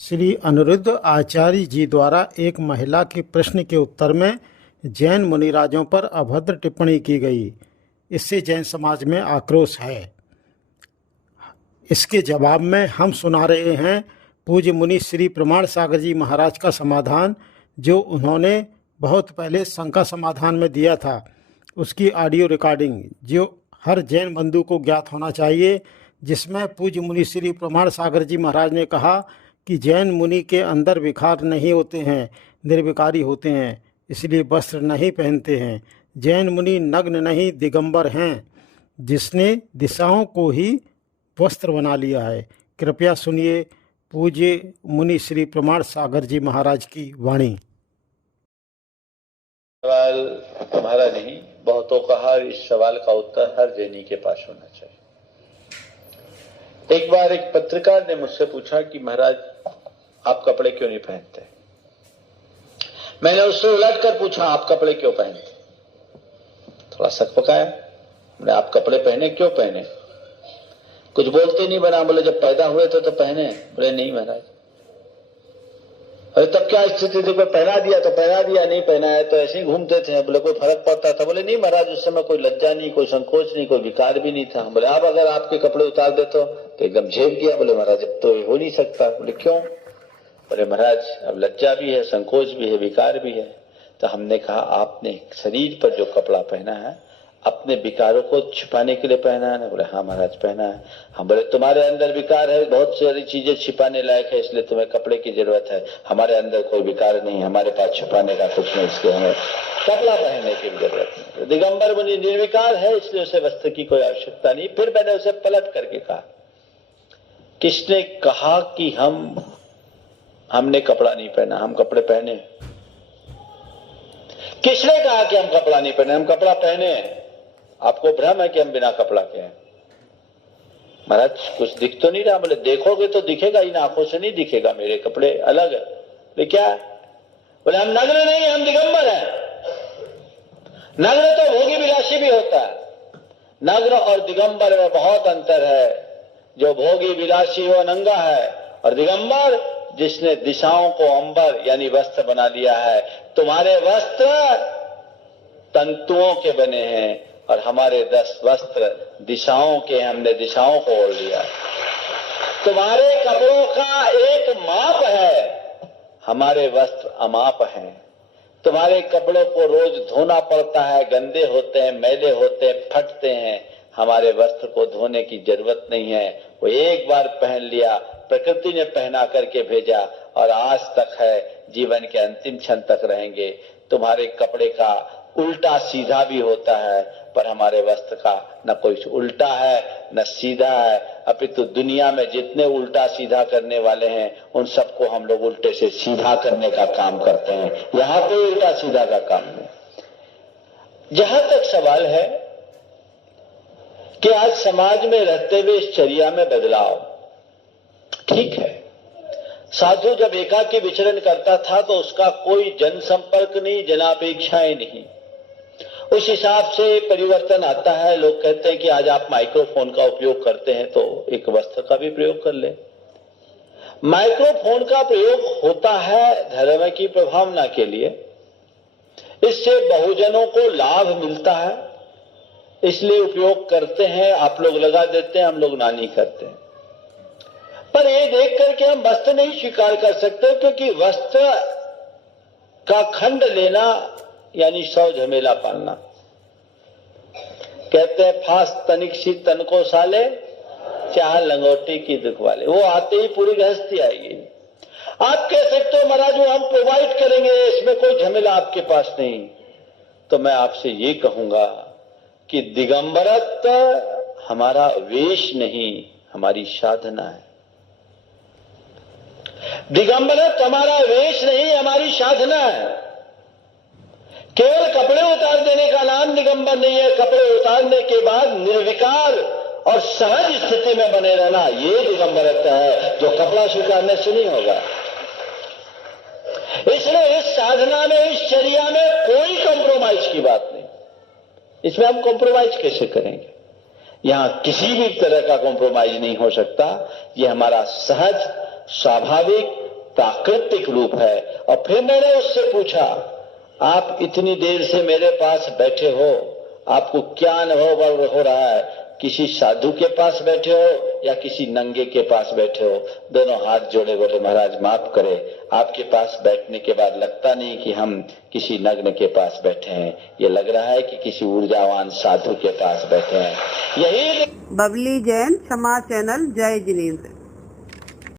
श्री अनिरुद्ध आचार्य जी द्वारा एक महिला के प्रश्न के उत्तर में जैन मुनिराजों पर अभद्र टिप्पणी की गई। इससे जैन समाज में आक्रोश है। इसके जवाब में हम सुना रहे हैं पूज्य मुनि श्री प्रमाण सागर जी महाराज का समाधान, जो उन्होंने बहुत पहले शंका समाधान में दिया था। उसकी ऑडियो रिकॉर्डिंग जो हर जैन बंधु को ज्ञात होना चाहिए, जिसमें पूज्य मुनि श्री प्रमाण सागर जी महाराज ने कहा कि जैन मुनि के अंदर विकार नहीं होते हैं, निर्विकारी होते हैं, इसलिए वस्त्र नहीं पहनते हैं। जैन मुनि नग्न नहीं दिगंबर हैं, जिसने दिशाओं को ही वस्त्र बना लिया है। कृपया सुनिए पूज्य मुनि श्री प्रमाण सागर जी महाराज की वाणी। सवाल तुम्हारा नहीं, बहुतों का हर इस सवाल का उत्तर हर जैनी के पास होना चाहिए। एक बार एक पत्रकार ने मुझसे पूछा कि महाराज आप कपड़े क्यों नहीं पहनते। मैंने उससे उलट कर पूछा आप कपड़े क्यों पहनते। थोड़ा शक पकाया, मैंने आप कपड़े पहने क्यों पहने। कुछ बोलते नहीं बना। बोले जब पैदा हुए थे तो पहने। बोले नहीं महाराज। अरे तब क्या स्थिति थी, पहना दिया तो पहना दिया, नहीं पहना है तो ऐसे ही घूमते थे। बोले कोई फर्क पड़ता था। बोले नहीं महाराज, उस समय कोई लज्जा नहीं, कोई संकोच नहीं, कोई विकार भी नहीं था। बोले आप अगर आपके कपड़े उतार दे तो एकदम झेप दिया। बोले महाराज अब तो हो नहीं सकता। बोले क्यों। बोले महाराज अब लज्जा भी है, संकोच भी है, विकार भी है। तो हमने कहा आपने शरीर पर जो कपड़ा पहना है अपने विकारों को छिपाने के लिए पहना है। बोले हाँ महाराज पहना है। हम बोले तुम्हारे अंदर विकार है, बहुत सारी चीजें छिपाने लायक है, इसलिए तुम्हें कपड़े की जरूरत है। हमारे अंदर कोई विकार नहीं, हमारे पास छिपाने का कुछ नहीं, इसलिए हमें कपड़ा पहनने की जरूरत नहीं। दिगंबर मुनि निर्विकार है, इसलिए उसे वस्त्र की कोई आवश्यकता नहीं। फिर मैंने उसे पलट करके कहा किसने कहा कि हमने कपड़ा नहीं पहना, हम कपड़े पहने। किसने कहा कि हम कपड़ा नहीं पहने, हम कपड़ा पहने। आपको भ्रम है कि हम बिना कपड़ा के हैं। महाराज कुछ दिख तो नहीं रहा। बोले देखोगे तो दिखेगा, इन आंखों से नहीं दिखेगा, मेरे कपड़े अलग है। बोले क्या। बोले हम नग्न नहीं, हम दिगंबर हैं। नग्न तो भोगी विलासी भी होता है, नग्न और दिगंबर में बहुत अंतर है। जो भोगी विलासी वो नंगा है, और दिगंबर जिसने दिशाओं को अंबर यानी वस्त्र बना लिया है। तुम्हारे वस्त्र तंतुओं के बने हैं और हमारे 10 वस्त्र दिशाओं के, हमने दिशाओं को ओढ़ लिया। तुम्हारे कपड़ों का एक माप है, हमारे वस्त्र अमाप हैं। तुम्हारे कपड़ों को रोज धोना पड़ता है, गंदे होते हैं, मैले होते हैं, फटते हैं। हमारे वस्त्र को धोने की जरूरत नहीं है, वो एक बार पहन लिया, प्रकृति ने पहना करके भेजा और आज तक है, जीवन के अंतिम क्षण तक रहेंगे। तुम्हारे कपड़े का उल्टा सीधा भी होता है, पर हमारे वस्त्र का न कोई उल्टा है न सीधा है। अपितु दुनिया में जितने उल्टा सीधा करने वाले हैं उन सबको हम लोग उल्टे से सीधा करने का काम करते हैं। यहां कोई उल्टा सीधा का काम नहीं। जहां तक सवाल है कि आज समाज में रहते हुए इस चर्या में बदलाव ठीक है। साधु जब एकाकी विचरण करता था तो उसका कोई जनसंपर्क नहीं, जनापेक्षाएं नहीं। उस हिसाब से परिवर्तन आता है। लोग कहते हैं कि आज आप माइक्रोफोन का उपयोग करते हैं तो एक वस्त्र का भी प्रयोग कर ले। माइक्रोफोन का प्रयोग होता है धर्म की प्रभावना के लिए, इससे बहुजनों को लाभ मिलता है, इसलिए उपयोग करते हैं। आप लोग लगा देते हैं, हम लोग ना नहीं करते हैं। पर ये देख करके हम वस्त्र नहीं स्वीकार कर सकते, क्योंकि वस्त्र का खंड लेना यानी 100 झमेला पालना। कहते हैं फास तनिक सी तन को साले, चाह लंगोटी की दुख वाले। वो आते ही पूरी गृहस्थी आएगी। आप कह सकते हो महाराज वो हम प्रोवाइड करेंगे, इसमें कोई झमेला आपके पास नहीं। तो मैं आपसे ये कहूंगा कि दिगंबरत्व हमारा वेश नहीं, हमारी साधना है। दिगंबरत्व हमारा वेश नहीं, हमारी साधना है। केवल कपड़े उतार देने का नाम दिगंबर नहीं है। कपड़े उतारने के बाद निर्विकार और सहज स्थिति में बने रहना, ये दिगंबरत्व है, जो कपड़ा स्वीकारने से नहीं होगा। इसलिए इस साधना में, इस चर्या में कोई कंप्रोमाइज की बात नहीं। इसमें हम कॉम्प्रोमाइज कैसे करेंगे। यहां किसी भी तरह का कॉम्प्रोमाइज नहीं हो सकता। ये हमारा सहज, स्वाभाविक प्राकृतिक रूप है। और फिर मैंने उससे पूछा, आप इतनी देर से मेरे पास बैठे हो, आपको क्या अनुभव हो रहा है? किसी साधु के पास बैठे हो या किसी नंगे के पास बैठे हो? दोनों हाथ जोड़े, बोले महाराज माफ करे, आपके पास बैठने के बाद लगता नहीं कि हम किसी नग्न के पास बैठे हैं, ये लग रहा है कि किसी ऊर्जावान साधु के पास बैठे हैं। यही बबली जैन, समाज चैनल, जय जिनेंद्र।